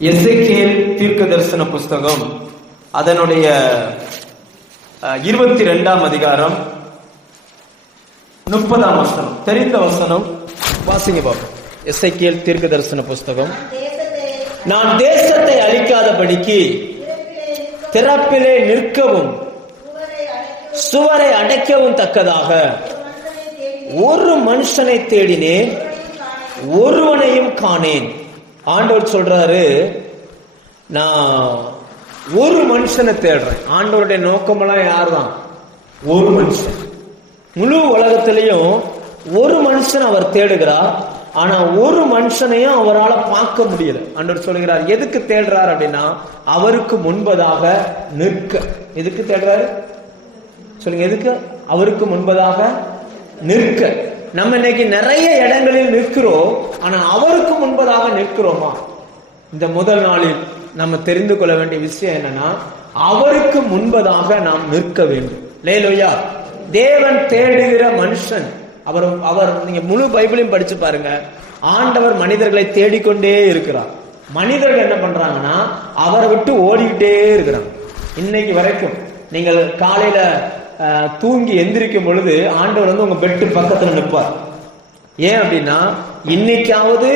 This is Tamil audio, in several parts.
எசேக்கியேல் தீர்க்க தரிசன புஸ்தகம் அதனுடைய 22ஆம் அதிகாரம் 30ஆம் வசனம். தெரிந்த வசனம் வாசிங்க பாப்போம். எசேக்கியேல் தீர்க்க தரிசன புஸ்தகம். நான் தேசத்தை அழிக்காதபடிக்கு திறப்பிலே நிற்கவும் சுவரை அடைக்கவும் தக்கதாக ஒரு மனுஷனை தேடினேன், ஒருவனையும் காணேன். ஆண்டவர் சொல்றாரு, நான் ஒரு மனுஷனை தேடுறேன். ஆண்டவருடைய நோக்கமெல்லாம் யார்தான்? ஒரு மனுஷன். முழு உலகத்திலையும் ஒரு மனுஷன் அவர் தேடுகிறார். ஆனா ஒரு மனுஷனையும் அவரால் பார்க்க முடியல. ஆண்டவர் சொல்லுகிறார், எதுக்கு தேடுறார் அப்படின்னா அவருக்கு முன்பதாக நிற்க. எதுக்கு தேடுறாரு சொல்லுங்க? எதுக்கு? அவருக்கு முன்பதாக நிற்க. நம்ம இன்னைக்கு நிறைய இடங்களில் நிற்கிறோம், ஆனா அவருக்கு முன்பதாக நிற்கிறோமா? இந்த முதல் நாளில் நம்ம தெரிந்து கொள்ள வேண்டிய விஷயம் என்னன்னா, அவருக்கு முன்பதாக நாம் நிற்க வேண்டும். லேலோயா. தேவன் தேடுகிற மனுஷன் அவர் நீங்க முழு பைபிளையும் படிச்சு பாருங்க. ஆண்டவர் மனிதர்களை தேடிக்கொண்டே இருக்கிறார். மனிதர்கள் என்ன பண்றாங்கன்னா அவரை விட்டு ஓடிக்கிட்டே இருக்கிறாங்க. இன்னைக்கு வரைக்கும் நீங்கள் காலையில தூங்கி எந்திரிக்கும் பொழுது ஆண்டவர் உங்க பெட்டு பக்கத்துல நிற்பார். ஏன் அப்படின்னா, இன்னைக்காவது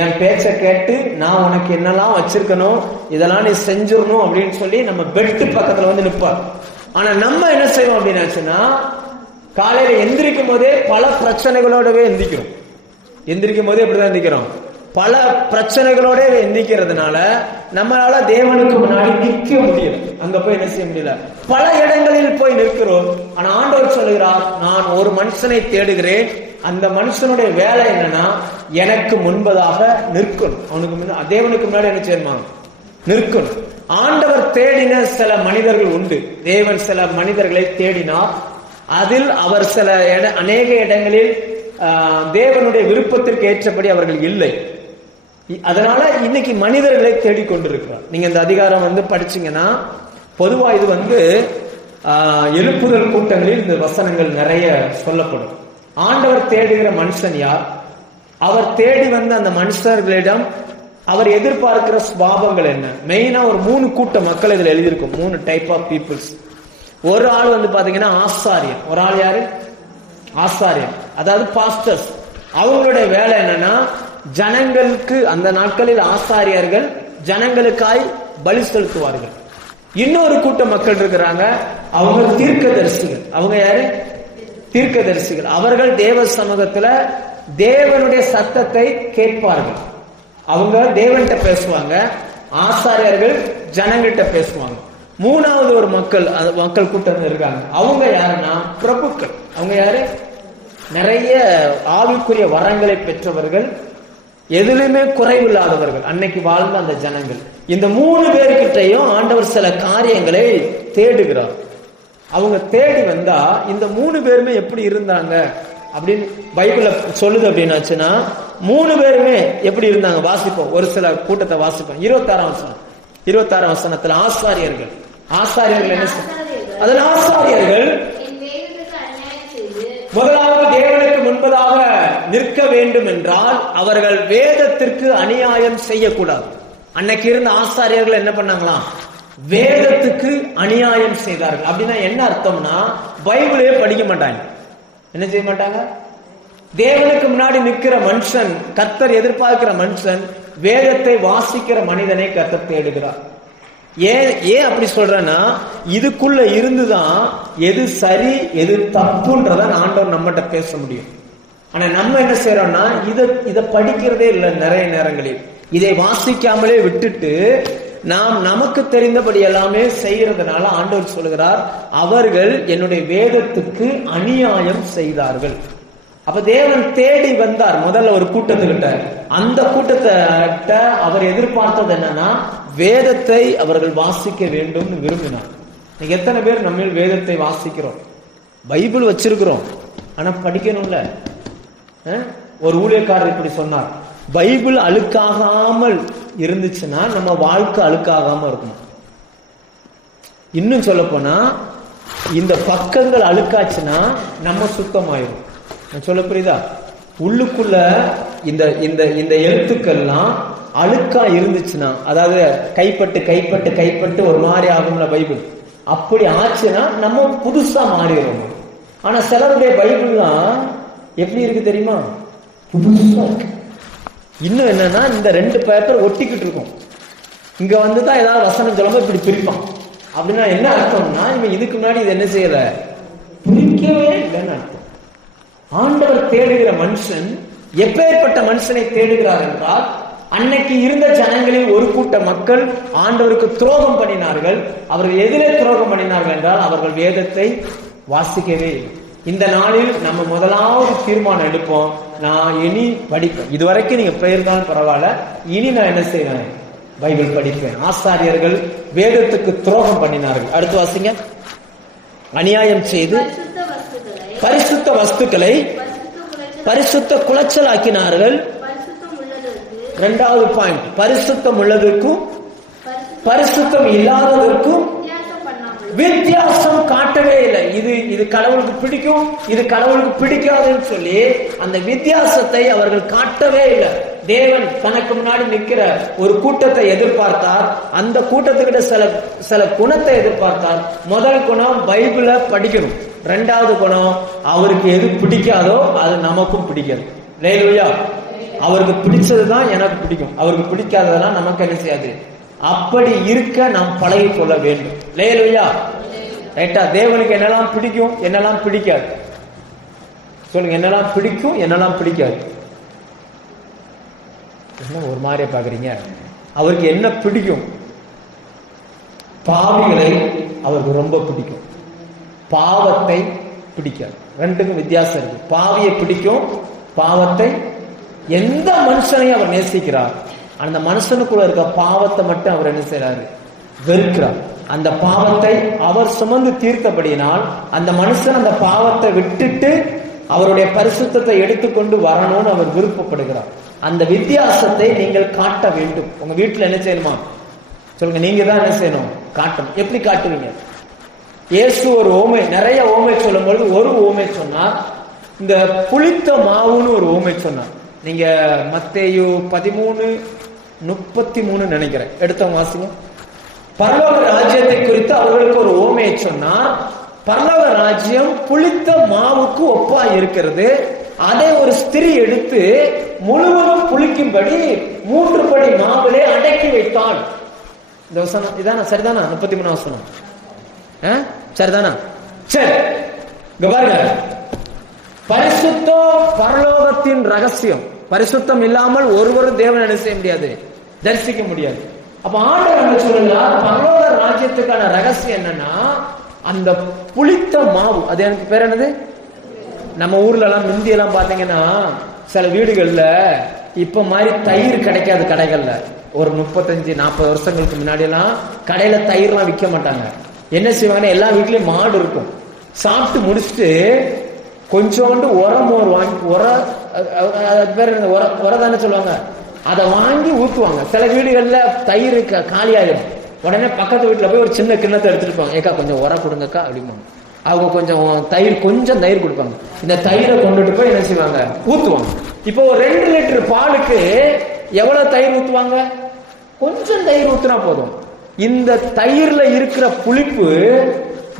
என் பேச்ச கேட்டு நான் உனக்கு என்னெல்லாம் வச்சிருக்கணும், இதெல்லாம் நீ செஞ்சிடணும் அப்படின்னு சொல்லி நம்ம பெட்டு பக்கத்துல வந்து நிற்பார். ஆனா நம்ம என்ன செய்வோம் அப்படின்னாச்சுன்னா, காலையில எந்திரிக்கும் போதே பல பிரச்சனைகளோடவே எந்திரிக்கிறோம். எந்திரிக்கும் போதே எப்படிதான் எந்திரிக்கிறோம்? பல பிரச்சனைகளோட எந்திக்கிறதுனால நம்மளால தேவனுக்கு முன்னாடி நிற்க முடியல. அங்க போய் என்ன செய்ய முடியல. பல இடங்களில் போய் நிற்கிறோம். ஆனா ஆண்டவர் சொல்லுகிறார், நான் ஒரு மனுஷனை தேடுகிறேன். அந்த மனுஷனுடைய வேலை என்னன்னா, எனக்கு முன்பதாக நிற்கணும். அவனுக்கு தேவனுக்கு முன்னாடி என்ன செய்யணுமா? நிற்கணும். ஆண்டவர் தேடின சில மனிதர்கள் உண்டு. தேவன் சில மனிதர்களை தேடினார். அதில் அவர் சில அநேக இடங்களில் தேவனுடைய விருப்பத்திற்கு ஏற்றபடி அவர்கள் இல்லை. அதனால இன்னைக்கு மனிதர்களை தேடிக்கொண்டிருக்கிறார். நீங்க இந்த அதிகாரம் படிச்சீங்கன்னா, பொதுவா இது எழுப்புதல் கூட்டங்களில் இந்த வசனங்கள் நிறைய சொல்லப்படும். ஆண்டவர் தேடுகிற மனுஷன் யார்? அவர் தேடி வந்த அந்த மனுஷர்களிடம் அவர் எதிர்பார்க்கிற சுபாவங்கள் என்ன? மெயினா ஒரு 3 கூட்ட மக்கள் இதுல எழுதியிருக்கும். 3 டைப் ஆஃப் பீப்புள்ஸ். ஒரு ஆள் பாத்தீங்கன்னா ஆசாரியன். ஒரு ஆள் யாரு? ஆசாரியன், அதாவது பாஸ்டர்ஸ். அவங்களுடைய வேலை என்னன்னா, ஜனங்களுக்கு அந்த நாட்களில் ஆசாரியர்கள் ஜனங்களுக்காய் பலி செலுத்துவார்கள். இன்னொரு கூட்ட மக்கள் இருக்கிறாங்க, அவங்க தீர்க்கதரிசிகள். அவங்க யாரு? தீர்க்கதரிசிகள். அவர்கள் தேவ சமூகத்துல தேவனுடைய சத்தத்தை கேட்பார்கள். அவங்க தேவன்கிட்ட பேசுவாங்க. ஆசாரியர்கள் ஜனங்கள்கிட்ட பேசுவாங்க. மூணாவது ஒரு மக்கள் கூட்டம் இருக்காங்க. அவங்க யாருன்னா பிரபுக்கள். அவங்க யாரு? நிறைய ஆவிக்குரிய வரங்களை பெற்றவர்கள், எதிலுமே குறைவில்லாதவர்கள், அன்னைக்கு வாழ்ந்த அந்த ஜனங்கள். இந்த 3 பேர்கிட்டையும் ஆண்டவர் சில காரியங்களை தேடுகிறார். அவங்க தேடி வந்தா இந்த 3 பேருமே எப்படி இருந்தாங்க அப்படின்னு பைபிள்ல சொல்லுது. அப்படின்னாச்சுன்னா 3 பேருமே எப்படி இருந்தாங்க வாசிப்போம். ஒரு சில கூட்டத்தை வாசிப்போம். 26ஆம் வசனத்துல ஆசாரியர்கள் என்ன? அதில் ஆசாரியர்கள் முதலாவது தேவனுக்கு முன்பதாக நிற்க வேண்டும் என்றால் அவர்கள் வேதத்திற்கு அநியாயம் செய்யக்கூடாது. அன்னைக்கு இருந்த ஆசாரியர்கள் என்ன பண்ணாங்களாம்? வேதத்துக்கு அநியாயம் செய்தார்கள். அப்படின்னா என்ன அர்த்தம்னா, பைபிளே படிக்க மாட்டாங்க. என்ன செய்ய மாட்டாங்க? தேவனுக்கு முன்னாடி நிற்கிற மனுஷன், கர்த்தர் எதிர்பார்க்கிற மனுஷன், வேதத்தை வாசிக்கிற மனிதனை கர்த்தர் தேடுகிறார். ஏன் அப்படி சொல்றேன்னா, இதுக்குள்ள இருந்துதான் எது சரி எது தப்புன்றத ஆண்டவர் நம்மகிட்ட பேச முடியும். ஆனா நம்ம என்ன செய்யறோம்னா, இத படிக்கிறதே இல்லை. நிறைய நேரங்களில் இதை வாசிக்காமலே விட்டுட்டு நாம் நமக்கு தெரிந்தபடி எல்லாமே செய்யறதுனால ஆண்டவர் சொல்லுகிறார், அவர்கள் என்னுடைய வேதத்துக்கு அநியாயம் செய்தார்கள். அப்ப தேவன் தேடி வந்தார் முதல்ல ஒரு கூட்டத்துக்கிட்ட. அந்த கூட்டத்தை அவர் எதிர்பார்த்தது என்னன்னா, வேதத்தை அவர்கள் வாசிக்க வேண்டும் விரும்பினார். நீங்க எத்தனை பேர் நம்ம வேதத்தை வாசிக்கிறோம்? பைபிள் வச்சிருக்கிறோம், ஆனா படிக்கணும்ல. ஒரு ஊழியக்காரர் இப்படி சொன்னார், பைபிள் அழுக்காகாமல் இருந்துச்சுன்னா நம்ம வாழ்க்கை அழுக்காகாம இருக்கணும். இன்னும் சொல்ல போனா, இந்த பக்கங்கள் அழுக்காச்சுன்னா நம்ம சுத்தமாயிரும். சொல்ல புரியுதா? உள்ளுக்குள்ள இந்த இந்த இந்த எழுத்துக்கள்லாம் அழுக்கா இருந்துச்சுன்னா, அதாவது கைப்பட்டு கைப்பட்டு கைப்பட்டு ஒரு மாதிரி ஆகும்ல பைபிள், அப்படி ஆச்சுன்னா நம்ம புதுசா மாறிடுறோம். ஆனா சிலருடைய பைபிள்லாம் எப்படி இருக்கு தெரியுமா? புதுசா இருக்கு. இன்னும் என்னன்னா, இந்த 2 பேப்பர் ஒட்டிக்கிட்டு இருக்கும். இங்க வந்துதான் ஏதாவது வசனம் சொல்லும்போது இப்படி பிரிப்பான். அப்படின்னா என்ன அர்த்தம்னா, இவன் இதுக்கு முன்னாடி இது என்ன செய்யல, பிரிக்கவே இல்லைன்னு அர்த்தம். ஆண்டவர் தேடுகிற மனுஷன் எப்பேற்பட்ட மனுஷனை தேடுகிறார் என்றால், அன்னைக்கு இருந்த ஜனங்களில் ஒரு கூட்ட மக்கள் ஆண்டவருக்கு துரோகம் பண்ணினார்கள். அவர்கள் எதிலே துரோகம் பண்ணினார்கள் என்றால், அவர்கள் வேதத்தை வாசிக்கவே இல்லை. இந்த நாளில் நம்ம முதலாவது தீர்மானம் எடுப்போம், நான் இனி படிப்பேன். இதுவரைக்கும் நீங்க பெயர்தான் பரவாயில்ல, இனி நான் என்ன செய்வேன், பைபிள் படிப்பேன். ஆசாரியர்கள் வேதத்துக்கு துரோகம் பண்ணினார்கள். அடுத்து வாசிங்க. அநியாயம் செய்து பரிசுத்த வஸ்துக்களை பரிசுத்த குலைச்சல் ஆக்கினார்கள். 2வது பாயிண்ட், பரிசுத்தம் உள்ளதற்கும் பரிசுத்தம் இல்லாததற்கும் வித்தியாசம் காட்டவே இல்லை. இது கடவுளுக்கு பிடிக்கும், இது கடவுளுக்கு பிடிக்காதுன்னு சொல்லி அந்த வித்தியாசத்தை அவர்கள் காட்டவே இல்லை. தேவன் தனக்கு முன்னாடி நிற்கிற ஒரு கூட்டத்தை எதிர்பார்த்தார். அந்த கூட்டத்துக்கிட்ட சில குணத்தை எதிர்பார்த்தார். முதல் குணம் பைபிளை படிக்கணும். 2வது குணம், அவருக்கு எது பிடிக்காதோ அது நமக்கும் பிடிக்காது. ஹல்லேலூயா. அவருக்கு பிடிச்சதுதான் எனக்கு பிடிக்கும், அவருக்கு பிடிக்காததெல்லாம் நமக்கு என்ன செய்யாது. அப்படி இருக்க நாம் பழகி கொள்ள வேண்டும். ஹல்லேலூயா. ரைட்டா? தேவனுக்கு என்னெல்லாம் பிடிக்கும், என்னெல்லாம் பிடிக்காது சொல்லுங்க. என்னெல்லாம் பிடிக்கும், என்னெல்லாம் பிடிக்காது. ஒரு மாதிரியா பாக்குறீங்க? அவருக்கு என்ன பிடிக்கும்? பாவிகளை அவருக்கு ரொம்ப பிடிக்கும், பாவத்தை பிடிக்காது. 2க்கும் வித்தியாசம் இருக்கு. பாவியை பிடிக்கும், பாவத்தை. எந்த மனுஷனையும் அவர் நேசிக்கிறார், அந்த மனுஷனுக்குள்ள இருக்க பாவத்தை மட்டும் அவர் என்ன செய்யறாரு, வெறுக்கிறார். அந்த பாவத்தை அவர் சுமந்து தீர்த்தபடியினால் அந்த மனுஷன் அந்த பாவத்தை விட்டுட்டு அவருடைய பரிசுத்தத்தை எடுத்துக்கொண்டு வரணும்னு அவர் விருப்பப்படுகிறார். அந்த வித்தியாசத்தை நீங்கள் காட்ட வேண்டும். உங்க வீட்டுல என்ன செய்யணுமா சொல்லுங்க, நீங்க தான் என்ன செய்யணும், காட்டணும். எப்படி காட்டுவீங்க? இயேசு ஒரு ஓமை, நிறைய ஓமை சொல்லும் பொழுது ஒரு ஓமை சொன்னார். இந்த புளித்த மாவுன்னு ஒரு ஓமை சொன்னார். நீங்க மத்தேயு 13:33 நினைக்கிறேன், எடுத்தவங்க வாசிங்க. பரலோக ராஜ்யத்தை குறித்து அவர்களுக்கு ஒரு ஓமையை சொன்னார். பரலோக ராஜ்யம் புளித்த மாவுக்கு ஒப்பா இருக்கிறது. அதை ஒரு ஸ்திரீ எடுத்து முழுவதும் புளிக்கும்படி 3 படி மாவிலே அடக்கி வைத்தாள். இந்த வசனம் இதானா? சரிதானா? 33 வசனம் சரிதானா? சரி, இங்க பாருங்க. பரிசுத்தம் பரலோகத்தின் ரகசியம். பரிசுத்தம் இல்லாமல் ஒருவரும் தேவனை என்ன செய்ய முடியாது, தரிசிக்க முடியாது. அப்ப ஆண்டவர் என்ன சொல்றார், பரலோக ராஜ்யத்துக்கான ரகசியம் என்னன்னா, அந்த புளித்த மாவு. அது எனக்கு பேர் என்னது, நம்ம ஊர்ல எல்லாம் முந்தி எல்லாம் பாத்தீங்கன்னா சில வீடுகள்ல இப்ப மாதிரி தயிர் கிடைக்காது கடைகள்ல. ஒரு 35-40 வருஷங்களுக்கு முன்னாடி எல்லாம் கடையில தயிர்லாம் விற்க மாட்டாங்க. என்ன செய்வாங்கன்னா, எல்லா வீட்லயும் மாடு இருக்கும். சாப்பிட்டு முடிச்சுட்டு கொஞ்சோண்டு உரமோர் வாங்கி, உர தானே சொல்லுவாங்க, அதை வாங்கி ஊத்துவாங்க. சில வீடுகள்ல தயிர் காலியாயிடும். உடனே பக்கத்து வீட்டுல போய் ஒரு சின்ன கிண்ணத்தை எடுத்துருப்பாங்க, ஏக்கா கொஞ்சம் உர கொடுங்கக்கா அப்படிம்பாங்க. அவங்க கொஞ்சம் தயிர் கொடுப்பாங்க. இந்த தயிரை கொண்டுட்டு போய் என்ன செய்வாங்க, ஊத்துவாங்க. இப்போ ஒரு 2 லிட்டர் பாலுக்கு எவ்வளவு தயிர் ஊத்துவாங்க? கொஞ்சம் தயிர் ஊத்துனா போதும். இந்த தயிர்ல இருக்கிற புளிப்பு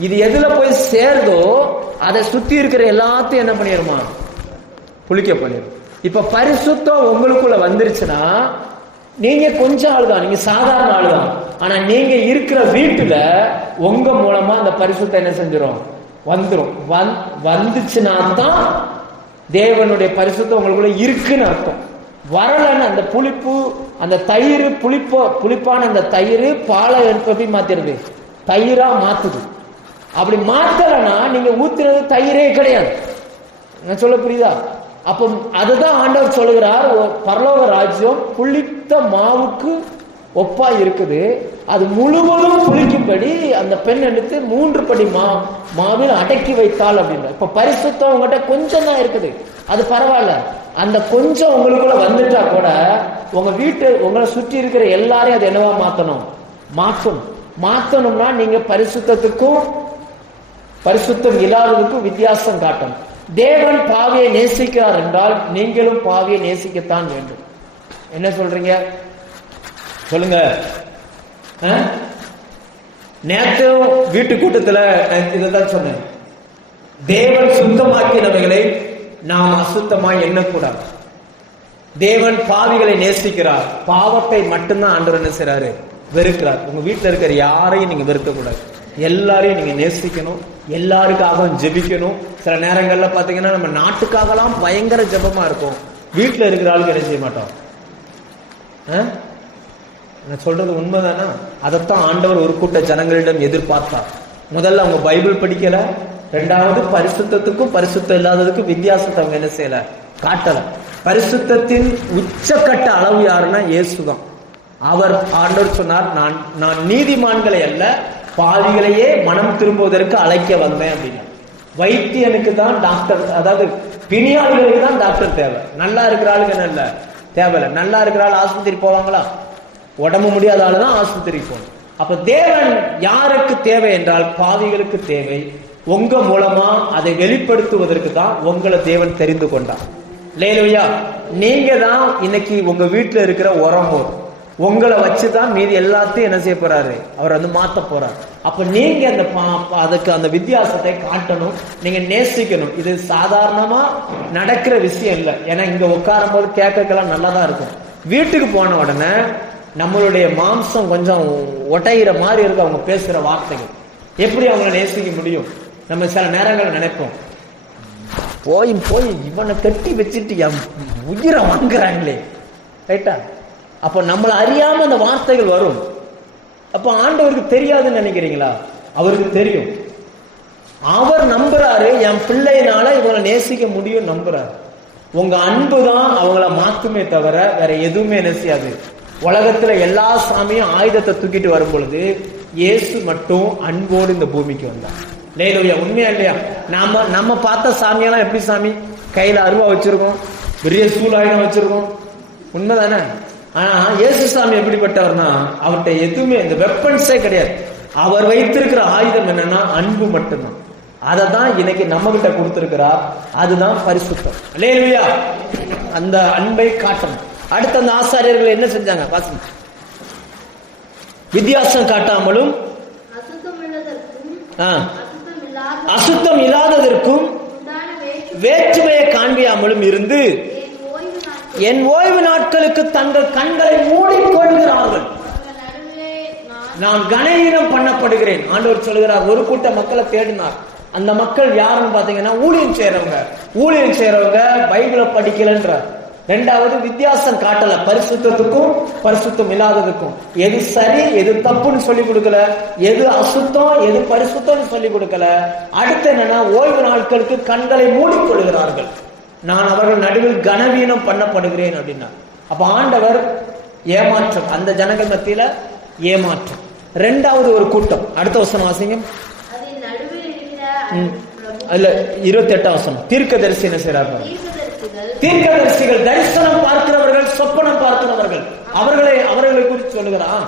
இது எதுல போய் சேருதோ அதை சுத்தி இருக்கிற எல்லாத்தையும் என்ன பண்ணிடுமா, புளிக்க பண்ணிடும். இப்ப பரிசுத்தம் உங்களுக்குள்ள வந்துருச்சுன்னா, நீங்க கொஞ்சம் ஆளுதான், நீங்க சாதாரண ஆளுதான். ஆனா நீங்க இருக்கிற வீட்டுல உங்க மூலமா அந்த பரிசுத்தம் என்ன செஞ்சிடும், வந்துடும். வந்துச்சுன்னா தான் தேவனுடைய பரிசுத்தம் உங்களுக்குள்ள இருக்குன்னு அர்த்தம். வரலன்னு அந்த புளிப்பு, அந்த தயிர் புளிப்பான அந்த தயிர் பாலை எடுத்து மாத்திருது, தயிரா மாத்துது. அப்படி மாத்தலன்னா நீங்க ஊத்துறது தயிரே கிடையாது. நான் சொல்ல புரியுதா? அப்போ அதுதான் ஆண்டவர் சொல்லுகிறார், பரலோக ராஜ்யம் புளித்த மாவுக்கு ஒப்பா இருக்குது. அது முழுவதும் புளிக்கும்படி அந்த பெண் எடுத்து 3 படி மாவில் அடக்கி வைத்தாள் அப்படின்ற. இப்ப பரிசுத்தம் உங்ககிட்ட கொஞ்சம் தான் இருக்குது, அது பரவாயில்ல. அந்த கொஞ்சம் உங்களுக்குள்ள வந்துட்டா கூட உங்க வீட்டு உங்களை சுற்றி இருக்கிற எல்லாரையும் அது என்னவா மாத்தணும்னா நீங்க பரிசுத்தத்துக்கும் பரிசுத்தம் இல்லாததுக்கும் வித்தியாசம் காட்டணும். தேவன் பாவியை நேசிக்கிறார் என்றால் நீங்களும் பாவியை நேசிக்கத்தான் வேண்டும். என்ன சொல்றீங்க? சொல்லுங்க. நேற்றும் வீட்டு கூட்டத்துல இதான் சொன்னேன். தேவன் சுத்தமாக்கினவைகளை நாம் அசுத்தமாய் எண்ணக்கூடாது. தேவன் பாவிகளை நேசிக்கிறார். பாவத்தை மட்டும்தான் ஆண்டவர் என்ன செய்றாரு? வெறுக்கிறார். உங்க வீட்டுல இருக்கிற யாரையும் நீங்க வெறுக்க கூடாது. எல்லாரையும் நீங்க நேசிக்கணும். எல்லாருக்காகவும் ஜெபிக்கணும். சில நேரங்கள்ல பாத்தீங்கன்னா நம்ம நாட்டுக்காகலாம் பயங்கர ஜெபமா இருக்கும். வீட்டுல இருக்கிற ஆளுக்கு என்ன செய்ய மாட்டோம். நான் சொல்றது உண்மைதானா? அதைத்தான் ஆண்டவர் ஒரு கூட்ட ஜனங்களிடம் எதிர்பார்த்தார். முதல்ல அவங்க பைபிள் படிக்கல. ரெண்டாவது பரிசுத்தத்துக்கும் பரிசுத்தம் இல்லாததுக்கும் வித்தியாசத்தை அவங்க என்ன செய்யல, காட்டல. பரிசுத்தத்தின் உச்சக்கட்ட அளவு யாருன்னா இயேசுதான். அவர் ஆண்டவர் சொன்னார், நான் நீதிமான்களை அல்ல பாவிகளையே மனம் திரும்புவதற்கு அழைக்க வந்தேன் அப்படின்னா. வைத்தியனுக்கு தான் டாக்டர், அதாவது பிணியாளிகளுக்கு தான் டாக்டர் தேவை. நல்லா இருக்கிற ஆளுக்கு என்ன இல்ல தேவையில்லை. நல்லா இருக்கிற ஆள் ஆஸ்பத்திரி போவாங்களா? உடம்பு முடியாத ஆளு தான் ஆஸ்பத்திரி போகணும். அப்ப தேவன் யாருக்கு தேவை என்றால் பாவிகளுக்கு தேவை. உங்க மூலமா அதை வெளிப்படுத்துவதற்கு தான் உங்களை தேவன் தெரிந்து கொண்டார். லேலுயா, நீங்க தான் இன்னைக்கு உங்க வீட்டுல இருக்கிற உரமோர். உங்களை வச்சுதான் மீதி எல்லாத்தையும் என்ன செய்ய போறாரு, அவர் வந்து மாத்த போறாரு. அப்ப நீங்க அந்த அதுக்கு அந்த வித்தியாசத்தை காட்டணும், நீங்க நேசிக்கணும். இது சாதாரணமா நடக்கிற விஷயம் இல்லை. ஏன்னா இங்க உட்காரும் போது கேட்கலாம் நல்லாதான் இருக்கும். வீட்டுக்கு போன உடனே நம்மளுடைய மாம்சம் கொஞ்சம் ஒட்டைகிற மாதிரி இருக்கு அவங்க பேசுற வார்த்தைகள். எப்படி அவங்களை நேசிக்க முடியும்? நம்ம சில நேரங்கள் நினைப்போம், போய் போய் இவனை கட்டி வச்சுட்டு உயிரை வாங்குறாங்களே, ரைட்டா? அப்ப நம்மளை அறியாம அந்த வார்த்தைகள் வரும். அப்ப ஆண்டவருக்கு தெரியாதுன்னு நினைக்கிறீங்களா? அவருக்கு தெரியும். அவர் நம்புறாரு, என் பிள்ளையினால இவங்களை நேசிக்க முடியும் நம்புறாரு. உங்க அன்பு தான் அவங்கள மாத்துமே தவிர வேற எதுவுமே நெசியாது. உலகத்துல எல்லா சாமியும் ஆயுதத்தை தூக்கிட்டு வரும் பொழுது இயேசு மட்டும் அன்போடு இந்த பூமிக்கு வந்தார். லேலுயா, உண்மையா இல்லையா? நம்ம பார்த்த சாமியெல்லாம் எப்படி சாமி? கையில அருவா வச்சிருக்கோம், பெரிய சூழாயுதம் வச்சிருக்கோம், உண்மைதானே? ஆனா இயேசு சாமி எப்படிப்பட்டவர்னா அவர்கிட்ட எதுவுமே இந்த வெப்பன்ஸே கிடையாது. அவர் வைத்திருக்கிற ஆயுதம் என்னன்னா அன்பு மட்டும்தான். அதை தான் இன்னைக்கு நம்ம கிட்ட கொடுத்திருக்கிறார். அதுதான் பரிசுத்தம். அல்லேலூயா. அந்த அன்பை காட்டணும். அடுத்த அந்த ஆசாரியர்கள் என்ன செஞ்சாங்க பாருங்க. வித்தியாசம் காட்டாமலும் அசுத்தம் இல்லாததற்கும் வேற்றுமையை காண்பியாமலும் இருந்து என் ஓய்வு நாட்களுக்கு தங்கள் கண்களை மூடிக்கொள்கிறார்கள். நான் கனவீனம் பண்ணப்படுகிறேன். ஆண்டவர் சொல்கிறார். ஒரு கூட்ட மக்களை தேடினார். அந்த மக்கள் யாருன்னு பாத்தீங்கன்னா ஊழியம் செய்யறவங்க பைபிளை படிக்கலன்றார். ரெண்டாவது வித்தியாசம் காட்டல, பரிசுத்தத்துக்கும் பரிசுத்தம் இல்லாததுக்கும். எது சரி எது தப்புன்னு சொல்லி கொடுக்கல, எது அசுத்தம் எது பரிசுத்தம் சொல்லி கொடுக்கல. அடுத்து என்னன்னா ஓய்வு நாட்களுக்கு கண்களை மூடிக்கொள்கிறார்கள். நான் அவர்கள் நடுவில் கனவீனம் பண்ணப்படுகிறேன் அப்படின்னா. அப்ப ஆண்டவர் ஏமாற்றம், அந்த ஜனங்கள் மத்தியில ஏமாற்றம். ரெண்டாவது ஒரு கூட்டம். அடுத்த வசனம் வாசிங்க. இல்ல 28 வசனம். தீர்க்கதரிசி என்ன செய்றார்கள்? தீர்க்கதரிசிகள் தரிசனம் பார்க்கிறவர்கள், சொப்பனம் பார்க்கிறவர்கள். அவர்களை குறித்து சொல்லுகிறான்.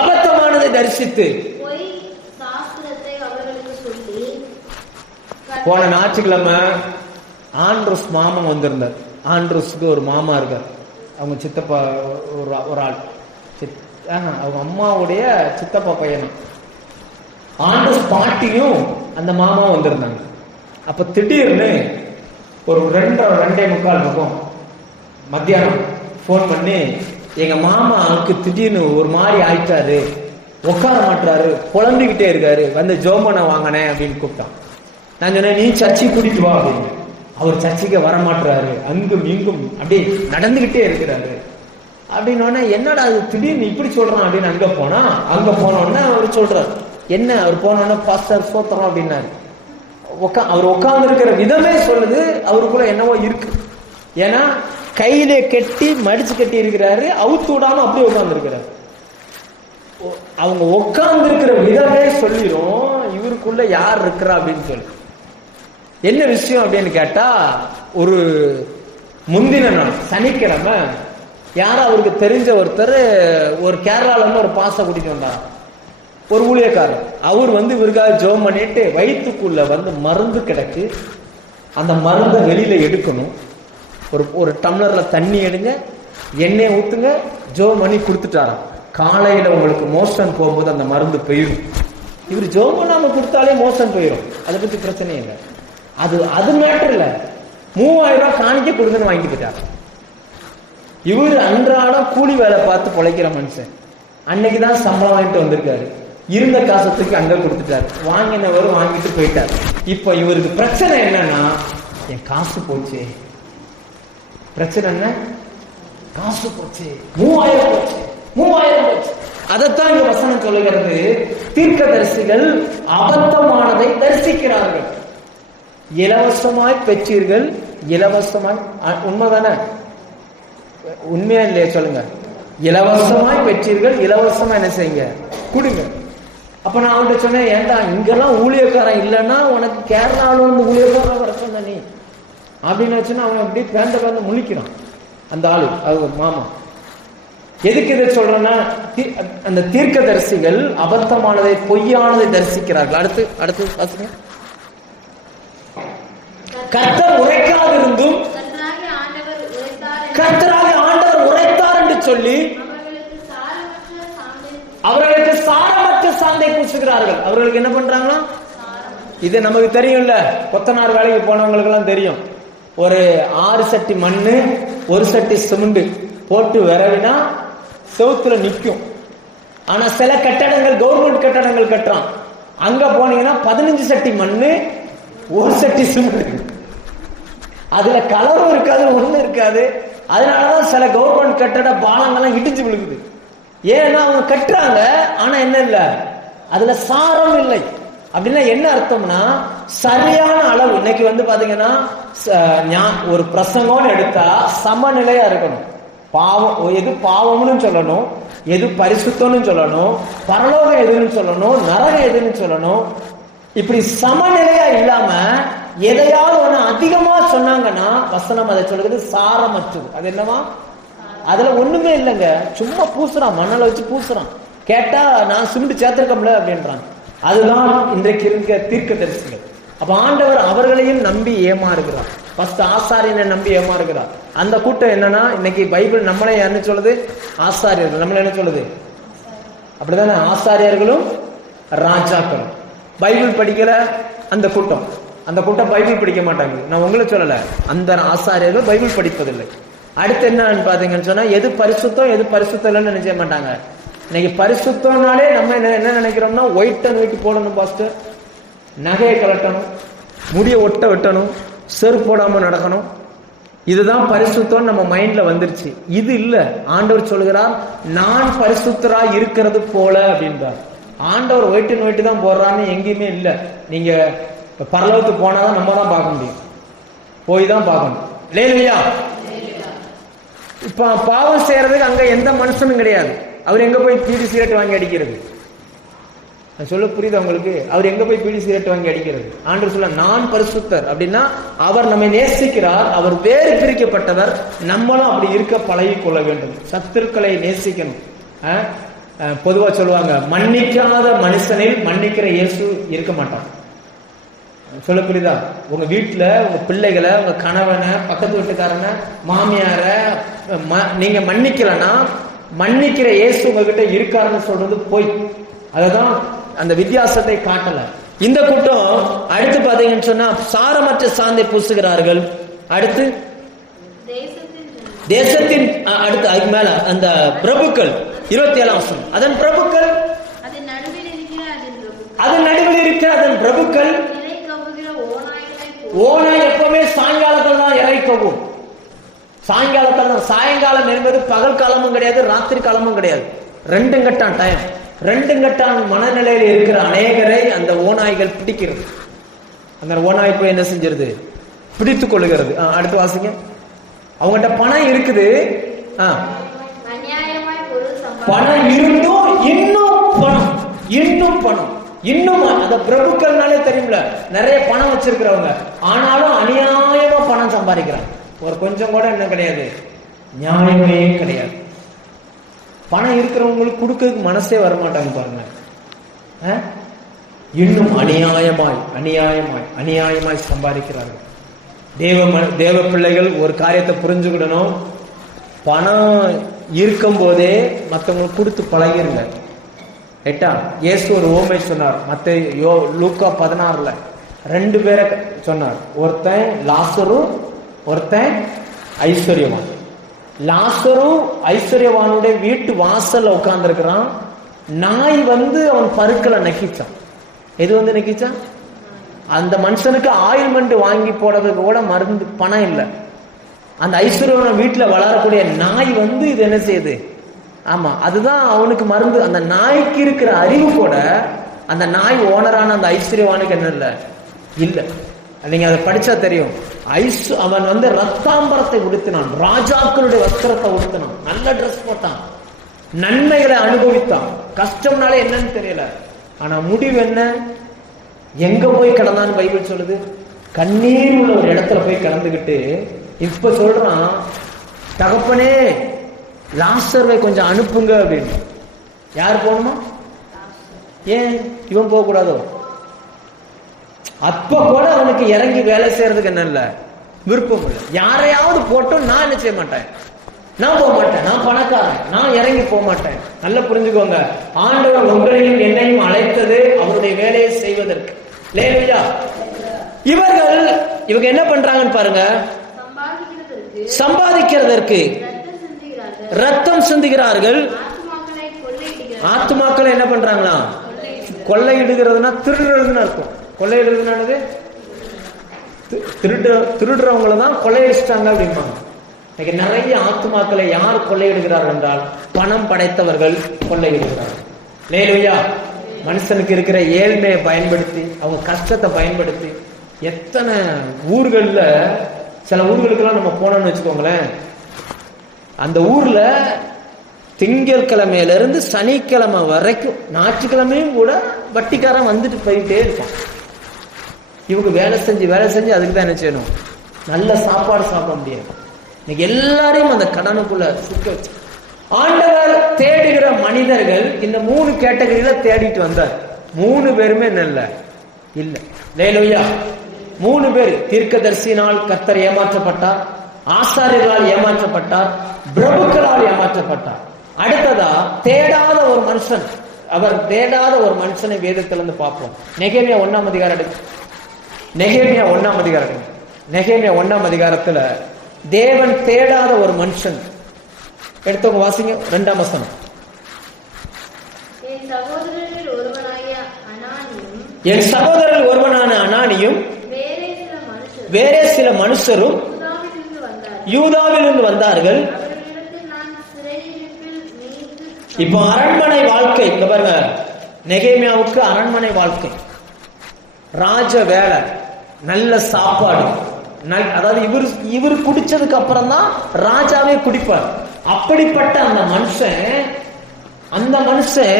அபத்தமானதை தரிசித்து போன ஞாயிற்றுக்கிழமை ஆண்ட்ரூஸ் மாமன் வந்திருந்தார். ஆண்ட்ரூஸுக்கு ஒரு மாமா இருக்கார். அவங்க சித்தப்பா ஒரு ஆள், அவங்க அம்மாவுடைய சித்தப்பா பையன். ஆண்ட்ரூஸ் பாட்டியும் அந்த மாமாவும் வந்திருந்தாங்க. அப்ப திடீர்னு ஒரு 2:45 இருக்கும் மத்தியானம் போன் பண்ணி, எங்க மாமாவுக்கு திடீர்னு ஒரு மாதிரி ஆயிட்டாரு, உட்கார மாட்டாரு, குழம்பிக்கிட்டே இருக்காரு, வந்து ஜோமனை வாங்கினேன் அப்படின்னு கூப்பிட்டான். நான் சொன்னேன், நீ சர்ச்சை கூட்டிட்டு வா அப்படின்னு. அவர் சர்ச்சைக்கு வரமாட்டாரு, அங்கும் இங்கும் அப்படியே நடந்துகிட்டே இருக்கிறாரு அப்படின்னு. என்னடா அது திடீர்னு இப்படி சொல்றான் அப்படின்னு அங்க போனோடனே அவர் சொல்றாரு. என்ன? அவர் போனோடனே பாஸ்டர் சோத்திரம் அப்படின்னாரு. அவர் உட்கார்ந்து இருக்கிற விதமே சொல்லுது அவருக்குள்ள என்னவோ இருக்கு. ஏன்னா கையில கட்டி மடிச்சு கட்டி இருக்கிறாரு, அவுத்து விடாம அப்படியே உட்கார்ந்து இருக்கிறாரு. அவங்க உட்கார்ந்து இருக்கிற விதமே சொல்லிடும் இவருக்குள்ள யார் இருக்கிறா அப்படின்னு சொல்லி. என்ன விஷயம் அப்படின்னு கேட்டா, ஒரு முந்தின நாள் சனிக்கிழமை யாரும் அவருக்கு தெரிஞ்ச ஒருத்தர் ஒரு கேரளால இருந்து ஒரு பாச கூட்டிட்டு வந்தார். ஒரு ஊழியக்காரர். அவர் வந்து இவருக்காக ஜெபம் பண்ணிட்டு வயிற்றுக்குள்ள வந்து மருந்து கிடக்கு, அந்த மருந்தை வெளியில எடுக்கணும். ஒரு டம்ளர்ல தண்ணி எடுங்க, எண்ணெய் ஊத்துங்க, ஜோம் பண்ணி கொடுத்துட்டாராம். காலையில உங்களுக்கு மோஷன் போகும்போது அந்த மருந்து போயிடும். இவர் ஜோம் பண்ணாம கொடுத்தாலே மோஷன் போயிடும், அதை பத்தி பிரச்சனை இல்லை. அது மேட்டர் இல்ல. 3000 ரூபாய் காணிக்க கொடுங்கன்னு வாங்கிட்டு போயிட்டார். இவர் அன்றாடம் கூலி வேலை பார்த்து பொழைக்கிற மனுஷன். அன்னைக்குதான் சம்பளம் வாங்கிட்டு வந்திருக்காரு. இருந்த காசத்துக்கு அங்க கொடுத்துட்டாரு. வாங்கினவர் வாங்கிட்டு போயிட்டார். இப்ப இவருக்கு பிரச்சனை என்னன்னா, என் காசு போச்சு. பிரச்சனை என்ன? காசு போச்சு, 3000 போச்சு, 3000 போச்சு. அதைத்தான் இங்க வசனம் சொல்லுகிறது. தீர்க்கதரிசிகள் அபத்தமானதை தரிசிக்கிறார்கள். இலவசமாய் பெற்றீர்கள், இலவசமாய். உண்மைதானே? உண்மையா இல்லையா சொல்லுங்க. இலவசமாய் பெற்றீர்கள், இலவசமா என்ன செய்யுங்க? கொடுங்க. அப்ப நான் அவன்கிட்ட சொன்னேன், ஏன்டா இங்கெல்லாம் ஊழியக்காரன் இல்லைன்னா உனக்கு கேரளாவில் வந்து ஊழியக்காரன் வர சொன்ன நீ அப்படின்னு வச்சுன்னா அவன் அப்படி பேந்த முழிக்கிறான் அந்த ஆளு. அது ஒரு மாமா. எதுக்கு இதை சொல்றேன்னா, அந்த தீர்க்கதரிசிகள் அபத்தமானதை பொய்யானதை தரிசிக்கிறார்கள். அடுத்து வாசிங்க. கர்த்தர் உரைக்காதிருந்தும் கர்த்தராகிய ஆண்டவர் உரைத்தார் என்று சொல்லி அவர்களுக்கு சாரமற்ற சாந்தை பூசுகிறார்கள். அவர்களுக்கு என்ன பண்றாங்களா? இது நமக்கு தெரியும்ல, கொத்தனார் வேலைக்கு போனவங்களுக்கு எல்லாம் தெரியும். ஒரு 6 சட்டி மண்ணு 1 சட்டி சிமெண்ட் போட்டு விரவினா செவுத்துல நிக்கும். ஆனா சில கட்டடங்கள், கவர்மெண்ட் கட்டடங்கள் கட்டுறான், அங்க போனீங்கன்னா 15 சட்டி மண்ணு 1 சட்டி சிமெண்ட். அதுல கலரும் இருக்காது, ஒண்ணு இருக்காது. அதனாலதான் சில கவர்மெண்ட் கட்டட பாலங்கள்லாம் இடிஞ்சு விழுகுது. ஏன்னா அவங்க கட்டுறாங்க, ஆனா என்ன இல்ல, அதுல சாரம் இல்லை. அப்படின்னா என்ன அர்த்தம்னா, சரியான அளவு. இன்னைக்கு வந்து பாத்தீங்கன்னா ஒரு பிரசங்கம்னு எடுத்தா சமநிலையா இருக்கணும். பாவம் எது பாவம்னு சொல்லணும், எது பரிசுத்தம்னு சொல்லணும், பரலோகம் எதுன்னு சொல்லணும், நரகம் எதுன்னு சொல்லணும். இப்படி சமநிலையா இல்லாம எதையாவது ஒண்ணு அதிகமா சொன்னாங்கன்னா வசனம் அதை சொல்றது சாரமற்றது. அது என்னவா? அதுல ஒண்ணுமே இல்லைங்க, சும்மா பூசுறான், மண்ணல வச்சு பூசுறான். கேட்டா நான் சிமெண்ட் சேர்த்திருக்கோம்ல அப்படின்றான். அதுதான் இன்றைக்கு இருக்க தீர்க்கதரிசிகள். அப்ப ஆண்டவர் அவர்களையும் நம்பி ஏமாறுகிறார். ஃபர்ஸ்ட் ஆசாரியனை நம்பி ஏமாறுகிறார். அந்த கூட்டம் என்னன்னா, இன்னைக்கு பைபிள் நம்மளே என்ன சொல்லுது? ஆசாரியர்கள். நம்மள என்ன சொல்லுது? அப்படிதானே? ஆசாரியர்களும் ராஜாக்களும். பைபிள் படிக்கிற அந்த கூட்டம் பைபிள் படிக்க மாட்டாங்க. நான் உங்களை சொல்லல, அந்த ஆசாரியர்கள் பைபிள் படிப்பதில்லை. அடுத்து என்னன்னு பாத்தீங்கன்னு சொன்னா, எது பரிசுத்தம் எது பரிசுத்தம் இல்லைன்னு நினைச்ச மாட்டாங்க. இன்னைக்கு பரிசுத்தம்னாலே நம்ம என்ன நினைக்கிறோம்னா, ஒயிட் அண்ட் ஒயிட் போடணும், பாஸ்டர், நகையை கலட்டணும், முடிய ஒட்ட வெட்டணும், செருப்பு போடாம நடக்கணும், இதுதான் பரிசுத்தம் நம்ம மைண்ட்ல வந்துருச்சு. இது இல்ல. ஆண்டவர் சொல்கிறார், நான் பரிசுத்தராய் இருக்கிறது போல அப்படின்றார். ஆண்டவர் ஒயிட் அண்ட் ஒயிட் தான் போடுறான்னு எங்கேயுமே இல்ல. நீங்க பரலோகத்துக்கு போனாதான் நம்ம தான் பார்க்க முடியும், போய் தான் பார்க்கணும். இல்லையா? இப்ப பாவம் செய்யறதுக்கு அங்க எந்த மனுஷனும் கிடையாது. அவர் எங்க போய் பீடி சிகரெட் வாங்கி அடிக்கிறது? சொல்ல புரியுது உங்களுக்கு? அவர் எங்க போய் பீடி சிகரெட் வாங்கி அடிக்கிறது? ஆண்டவர் சொல்ல, நான் பரிசுத்தர் அப்படின்னா அவர் நம்மை நேசிக்கிறார், அவர் வேறு பிரிக்கப்பட்டவர். நம்மளும் அப்படி இருக்க பழகி கொள்ள வேண்டும். சத்துருக்களை நேசிக்கணும். பொதுவா சொல்லுவாங்க, மன்னிக்காத மனுஷனில் மன்னிக்கிற இயேசு இருக்க மாட்டான். சொல்ல புரியுதா? உங்க வீட்டுல உங்க பிள்ளைகளை, உங்க கணவனை, பக்கத்து வீட்டுக்காரன, மாமியார நீங்க மன்னிக்கலன்னா மன்னிக்கிற இயேசு உங்ககிட்ட இருக்காருன்னு சொல்றது போய். அததான் அந்த வித்தியாசத்தை காட்டல. இந்த கூட்டம் அடுத்து பாத்தீங்கன்னு சொன்னா, சாரமற்ற சாந்தை பூசுகிறார்கள். அடுத்து தேசத்தின் அடுத்து அதுக்கு மேல அந்த பிரபுக்கள் 27ஆம் வசனம். அதன் பிரபுக்கள், அதன் நடுவில் இருக்கிற அதன் பிரபுக்கள், ஓனாய் எப்பவுமே சாயங்காலத்தில் தான் இறைக்கவும். சாயங்காலத்தில் தான். சாயங்காலம் என்பது பகல் காலமும் கிடையாது, ராத்திரி காலமும் கிடையாது. 2 கட்டான் டைம். 2 கட்டான் மனநிலையில் இருக்கிற அநேகரை அந்த ஓநாய்கள் பிடிக்கிறது. அந்த ஓநாய் போய் என்ன செஞ்சிருது? பிடித்து கொள்ளுகிறது. அடுத்து வாசிங்க. அவங்ககிட்ட பணம் இருக்குது, பணம் இருந்தும் இன்னும் பணம் அந்த பிரபுக்கள்னாலே தெரியும்ல, நிறைய பணம் வச்சிருக்கிறவங்க, ஆனாலும் அநியாயமா பணம் சம்பாதிக்கிறாங்க. ஒரு கொஞ்சம் கூட என்ன கிடையாது, நியாயமே கிடையாது. பணம் இருக்கிறவங்களுக்கு கொடுக்கறதுக்கு மனசே வரமாட்டாங்க பாருங்க. இன்னும் அநியாயமாய் சம்பாதிக்கிறார்கள். தேவ பிள்ளைகள் ஒரு காரியத்தை புரிஞ்சுக்கிடணும். பணம் இருக்கும் போதே மற்றவங்களுக்கு கொடுத்து பழகிருங்க. ரைட்டா? இயேசு ஒரு ஓமை சொன்னார். லூக்கா 16 2 பேரை சொன்னார். ஒருத்தன் லாசரு, ஒருத்தன் ஐஸ்வர்யவான். லாசரு ஐஸ்வர்யவானுடைய வீட்டு வாசல்ல உட்கார்ந்து இருக்கிறான். நாய் அவன் பருக்களை நக்கிச்சான். எது நக்கிச்சான்? அந்த மனுஷனுக்கு ஆயில்மெண்ட் வாங்கி போடுறதுக்கு கூட மருந்து பணம் இல்லை. அந்த ஐஸ்வர்யவான வீட்டுல வளரக்கூடிய நாய் இது என்ன செய்யுது? ஆமா, அதுதான் அவனுக்கு மருந்து. அந்த நாய்க்கு இருக்கிற அறிவு கூட அந்த நாய் ஓனரான அந்த ஐஸ்வர்யவானுக்கு என்ன இல்லை இல்ல. நீங்க அதை படிச்சா தெரியும். அவன் ரத்தாம்பரத்தை உடுத்தினான், ராஜாக்களுடைய வஸ்திரத்தை உடுத்தினான், நல்ல ட்ரெஸ் போட்டான், நன்மைகளை அனுபவித்தான். கஷ்டம்னாலே என்னன்னு தெரியல. ஆனா முடிவு என்ன? எங்க போய் கிடந்தான்னு பைபிள் சொல்லுது. கண்ணீர் உள்ள ஒரு இடத்துல போய் கிடந்துகிட்டு இப்ப சொல்றான், தகப்பனே லாசர்வை கொஞ்சம் அனுப்புங்க அப்படின்னு. யார் போகணுமா? ஏன் இவன் போக கூடாதோ? அப்ப கூட அவனுக்கு இறங்கி வேலை செய்யறதுக்கு என்ன இல்ல, விருப்பம் இல்லை. யாரையாவது போட்டோம், நான் என்ன செய்ய மாட்டேன், நான் போக மாட்டேன், நான் பணக்காரன், நான் இறங்கி போக மாட்டேன். நல்லா புரிஞ்சுக்கோங்க, ஆண்டவர் உங்களையும் என்னையும் அழைத்தது அவருடைய வேலையை செய்வதற்கு. லேலுயா. இவங்க என்ன பண்றாங்கன்னு பாருங்க. சம்பாதிக்கிறதற்கு ரத்தம் சிந்துகிறார்கள். ஆத்துமாக்களை என்ன பண்றாங்களா? கொள்ளையிடுகிறதுனா திருடுறதுன்னு அர்த்தம். கொள்ளையிடுறதுனானது திருடுறவங்களை தான் கொள்ளையடிச்சிட்டாங்க அப்படிம்பாங்க. இன்னைக்கு நிறைய ஆத்துமாக்களை யார் கொள்ளையிடுகிறார்கள் என்றால் பணம் படைத்தவர்கள் கொள்ளையிடுகிறார்கள். லேலுயா. மனுஷனுக்கு இருக்கிற ஏழ்மையை பயன்படுத்தி, அவங்க கஷ்டத்தை பயன்படுத்தி, எத்தனை ஊர்கள்ல, சில ஊர்களுக்கெல்லாம் நம்ம போனோம்னு வச்சுக்கோங்களேன், அந்த ஊர்ல திங்கட்கிழமையில இருந்து சனிக்கிழமை வரைக்கும், ஞாயிற்றுக்கிழமையும் கூட வட்டிக்காரன் வந்துட்டு போயிட்டே இருப்பான். இவங்க வேலை செஞ்சு அதுக்கு தான் என்ன செய்யணும், நல்ல சாப்பாடு சாப்பிட முடியாது. இன்னைக்கு எல்லாரையும் அந்த கடனுக்குள்ள சுக்க வச்சு ஆண்டவர் தேடுகிற மனிதர்கள் இந்த 3 கேட்டகரியில தேடிட்டு வந்தார். 3 பேருமே நல்ல இல்ல. லேலுயா. 3 பேர் தீர்க்கதரிசியினால் கர்த்தர் ஏமாற்றப்பட்டார், ஆசாரியர்களால் ஏமாற்றப்பட்டார், பிரபுக்களால் ஏமாற்றப்பட்டார். அடுத்ததா தேடாத ஒரு மனுஷன், அவர் தேடாத ஒரு மனுஷனை வேதத்திலிருந்து பார்ப்போம். நெகேமியா 1ஆம் அதிகாரம் எடுத்து, நெகேமியா 1ஆம் அதிகாரம், நெகேமியா 1ஆம் அதிகாரத்துல தேவன் தேடாத ஒரு மனுஷன் எடுத்தவங்க வாசிங்க. 2ஆம் வசனம். என் சகோதரர்கள் ஒருவனான அனானியும் வேறே சில மனுஷரும் யூதாவிலிருந்து வந்தார்கள். இப்போ அரண்மனை வாழ்க்கை. இங்க பாருங்க, நெகேமியாவுக்கு அரண்மனை வாழ்க்கை, ராஜ வேலை, நல்ல சாப்பாடு, அதாவது இவர் குடிச்சதுக்கு அப்புறம் தான் ராஜாவே குடிப்பார். அப்படிப்பட்ட அந்த மனுஷன்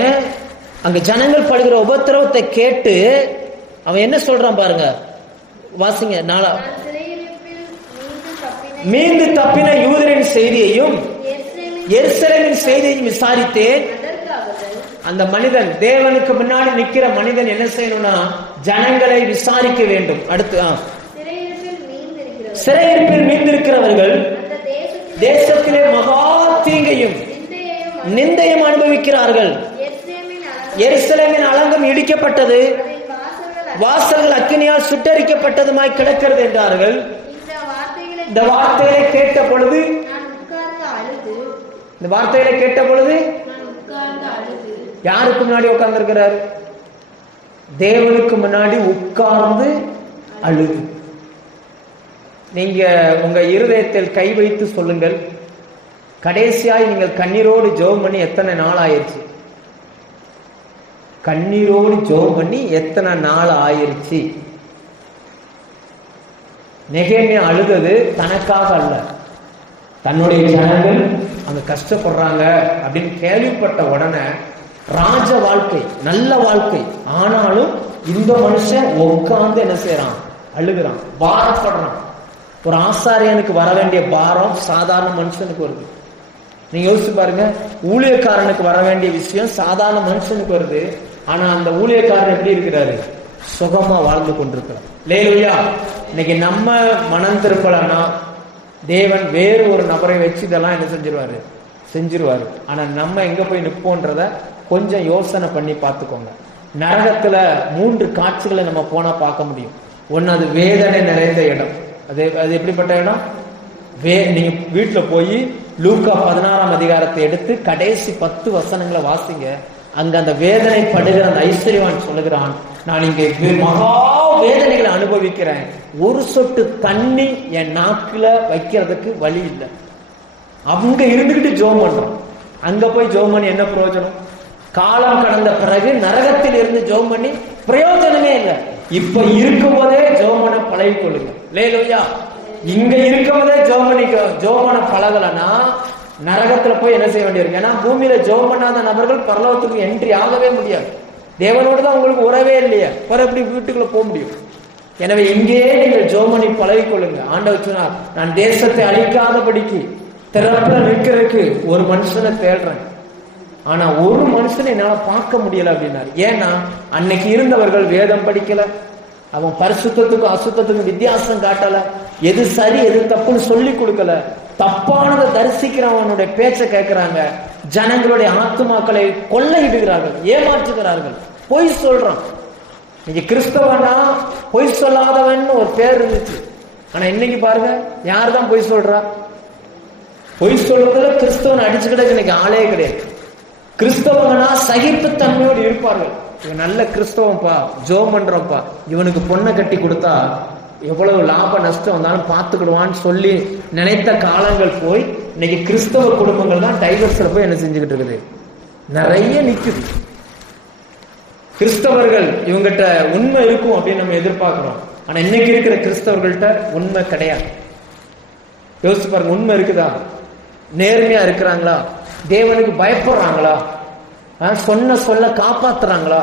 அங்க ஜனங்கள் படுகிற உபத்திரவத்தை கேட்டு அவன் என்ன சொல்றான் பாருங்க, வாசிங்க. மீண்டு தப்பின யூதரின் செய்தியையும் எருசலேமின் செய்தியையும் விசாரித்தேன். அந்த மனிதன், தேவனுக்கு முன்னாடி நிக்கிற மனிதன் என்ன செய்யணும்னா ஜனங்களை விசாரிக்க வேண்டும். அடுத்து சிறையிருப்பில் மீந்திருக்கிறவர்கள் தேசத்திலே மகா தீங்கையும் நிந்தையும் அனுபவிக்கிறார்கள். எருசலேமின் அலங்கம் இடிக்கப்பட்டது, வாசல்கள் அக்கினியால் சுட்டரிக்கப்பட்டதுமாய் கிடக்கிறது என்றார்கள். இந்த வார்த்தையை கேட்ட பொழுது யாருக்கு முன்னாடி உட்கார்ந்து இருக்கிறார்? தேவனுக்கு முன்னாடி உட்கார்ந்து அழுது. நீங்க உங்க இருதயத்தில் கை வைத்து சொல்லுங்கள், கடைசியாய் நீங்கள் கண்ணீரோடு ஜெபம் பண்ணி எத்தனை நாள் ஆயிருச்சு? கண்ணீரோடு ஜெபம் பண்ணி எத்தனை நாள் ஆயிருச்சு? நெகேமியா அழுதது தனக்காக அல்ல, தன்னுடைய ஜனங்கள் அங்க கஷ்டப்படுறாங்க அப்படின்னு கேள்விப்பட்ட உடனே, ராஜ வாழ்க்கை, நல்ல வாழ்க்கை, ஆனாலும் இந்த மனுஷன் உட்கார்ந்து என்ன செய்யறான்? அழுகிறான், பாரப்படுறான். ஒரு ஆசாரியனுக்கு வர வேண்டிய பாரம் சாதாரண மனுஷனுக்கு வருது. நீங்க யோசிச்சு பாருங்க, ஊழியக்காரனுக்கு வர வேண்டிய விஷயம் சாதாரண மனுஷனுக்கு வருது. ஆனா அந்த ஊழியக்காரன் எப்படி இருக்கிறாரு? சுகமா வாழ்ந்து கொண்டிருக்கிறார். லேலுயா. இன்னைக்கு நம்ம மனம் திருப்பலன்னா, தேவன் வேறு ஒரு நபரை வச்சு இதெல்லாம் என்ன செஞ்சிருவாரு. ஆனா நம்ம எங்க போய் நிற்போன்றத கொஞ்சம் யோசனை பண்ணி பார்த்துக்கோங்க. நரகத்துல 3 காட்சிகளை நம்ம போனா பார்க்க முடியும். ஒன்னு, அது வேதனை நிறைந்த இடம். அது எப்படிப்பட்ட இடம்? நீங்க வீட்டுல போய் லூக்கா 16ஆம் அதிகாரத்தை எடுத்து கடைசி 10 வசனங்களை வாசிங்க. அங்க அந்த வேதனை படுகிற அந்த ஐஸ்வர்யவான் சொல்லுகிறான், நான் இங்க மகா வேதனைகளை அனுபவிக்கிறேன், ஒரு சொட்டு தண்ணி என் நாக்குல வைக்கிறதுக்கு வழி இல்லை. அவங்க இருந்துகிட்டு ஜோம் பண்றான். அங்க போய் ஜோம் பண்ணி என்ன பிரயோஜனம்? காலம் கடந்த பிறகு நரகத்தில் இருந்து ஜோம் பண்ணி பிரயோஜனமே இல்லை. இப்ப இருக்கும் போதே ஜோம் பண்ண பழகி கொள்ளுங்க. லேலுயா, இங்க இருக்கும் போதே ஜோம் பண்ண பழகலன்னா நரகத்துல போய் என்ன செய்ய வேண்டியிருக்கு? ஏன்னா பூமியில ஜோம் பண்ணாத நபர்கள் பரலோகத்துக்கு என்ட்ரி ஆகவே முடியாது. தேவனோடு தான் உங்களுக்கு உறவே இல்லையா, எப்படி வீட்டுக்குள்ள போக முடியும்? எனவே இங்கேயே நீங்கள் ஜோம் பண்ணி பழகி கொள்ளுங்க. ஆண்டவர் சொன்னார், நான் தேசத்தை அழிக்காதபடிக்கு திறப்புல நிற்கிறதுக்கு ஒரு மனுஷனை தேடுறேன். ஆனா ஒரு மனுஷனை என்னால பார்க்க முடியல அப்படின்னாரு. ஏன்னா அன்னைக்கு இருந்தவர்கள் வேதம் படிக்கல, அவன் பரிசுத்தத்துக்கும் அசுத்தத்துக்கும் வித்தியாசம் காட்டல, எது சரி எது தப்புன்னு சொல்லி கொடுக்கல, தப்பானதை தரிசிக்கிறவனுடைய பேச்சை கேட்கிறாங்க, ஜனங்களுடைய ஆத்துமாக்களை கொள்ளையிடுகிறார்கள், ஏமாற்றுகிறார்கள், பொய் சொல்றான். நீங்க கிறிஸ்தவனா பொய் சொல்லாதவன் ஒரு பேர் இருந்துச்சு. ஆனா இன்னைக்கு பாருங்க, யார் தான் பொய் சொல்றா? பொய் சொல்றதுல கிறிஸ்தவன் அடிச்சுக்கிட்ட இன்னைக்கு ஆளே கிடையாது. கிறிஸ்தவனா சகிப்புத்தன்மையோடு இருப்பார்கள். இவன் நல்ல கிறிஸ்தவன்பா, ஜோம் பண்றப்பா, இவனுக்கு பொண்ணை கட்டி கொடுத்தா எவ்வளவு லாப நஷ்டம் வந்தாலும் பார்த்துக்கிடுவான்னு சொல்லி நினைத்த காலங்கள் போய் இன்னைக்கு கிறிஸ்தவ குடும்பங்கள் தான் டைவர்ஸ்ல போய் என்ன செஞ்சுக்கிட்டு இருக்குது, நிறைய நிக்குது. கிறிஸ்தவர்கள் இவங்கிட்ட உண்மை இருக்கும் அப்படின்னு நம்ம எதிர்பார்க்கிறோம். ஆனா இன்னைக்கு இருக்கிற கிறிஸ்தவர்கள்ட்ட உண்மை கிடையாது. யோசிச்சு பாருங்க, உண்மை இருக்குதா? நேர்மையா இருக்கிறாங்களா? தேவனுக்கு பயப்படுறாங்களா? சொல்ல காப்பாத்துறாங்களா?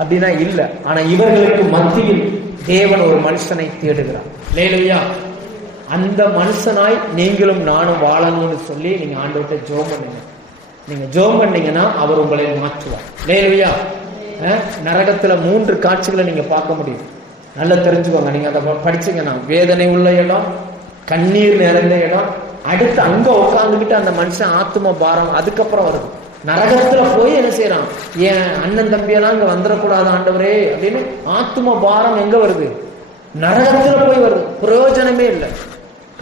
அப்படின்னா இல்ல. ஆனா இவர்களுக்கு மத்தியில் தேவன் ஒரு மனுஷனை தேடுகிறார். லேலுயா, அந்த மனுஷனாய் நீங்களும் நானும் வாழணும்னு சொல்லி நீங்க ஆண்டவர்கிட்ட ஜோம் பண்ணுங்க. நீங்க ஜோம் பண்ணீங்கன்னா அவர் உங்களை மாற்றுவார். லேலுயா, நரகத்துல 3 காட்சிகளை நீங்க பார்க்க முடியும். நல்லா தெரிஞ்சுக்கோங்க. நீங்க அதை படிச்சீங்கன்னா, வேதனை உள்ள இடம், கண்ணீர் நிறைந்த இடம், அடுத்து அங்க உட்காந்துக்கிட்டு அந்த மனுஷன் ஆத்தும பாரம் அதுக்கப்புறம் வருது. நரகத்துல போய் என்ன செய்யறான், ஏன் அண்ணன் தம்பியெல்லாம் இங்க வந்துடக்கூடாது ஆண்டவரே அப்படின்னு ஆத்தும பாரம் எங்க வருது? நரகத்துல போய் வருது. பிரயோஜனமே இல்லை.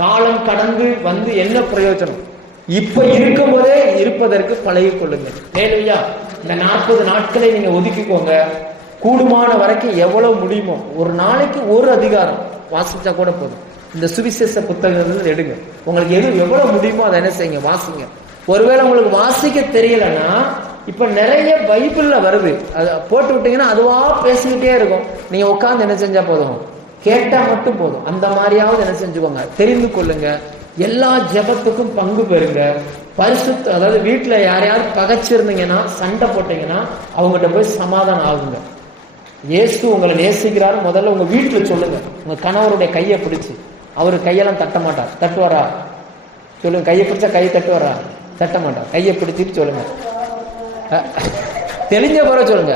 காலம் கடந்து வந்து என்ன பிரயோஜனம்? இப்ப இருக்கும் போதே இருப்பதற்கு பழகி கொள்ளுங்க. ஏலையா, இந்த 40 நாட்களை நீங்க ஒதுக்கிக்கோங்க. கூடுமான வரைக்கும் எவ்வளவு முடியுமோ ஒரு நாளைக்கு ஒரு அதிகாரம் வாசிச்சா கூட போதும். இந்த சுவிசேஷ புத்தகங்கள் எடுங்க. உங்களுக்கு எவ்வளவு முடியுமோ அதை என்ன செய்யுங்க, வாசிங்க. ஒருவேளை உங்களுக்கு வாசிக்க தெரியலன்னா இப்ப நிறைய பைபிள்ல வருது, அதை போட்டு விட்டீங்கன்னா அதுவா பேசிக்கிட்டே இருக்கும். நீங்க உட்கார்ந்து என்ன செஞ்சா போதும், கேட்டா மட்டும் போதும். அந்த மாதிரியாவது என்ன செஞ்சுக்கோங்க, தெரிந்து கொள்ளுங்க. எல்லா ஜெபத்துக்கும் பங்கு பெறுங்க. பரிசுத்த, அதாவது வீட்டுல யாரையாவது பகைச்சிருந்தீங்கன்னா, சண்டை போட்டீங்கன்னா அவங்ககிட்ட போய் சமாதானம் ஆகுங்க. இயேசு உங்களை நேசிக்கிறாரு முதல்ல உங்க வீட்டுல சொல்லுங்க. உங்க கணவருடைய கையை பிடிச்சு, அவரு கையெல்லாம் தட்ட மாட்டார், தட்டுவாரா சொல்லுங்க. கையை பிடிச்சா கையை தட்டுவாரா? தட்ட மாட்டார். கையை பிடிச்சிட்டு சொல்லுங்க. தெளிஞ்ச பிற சொல்லுங்க.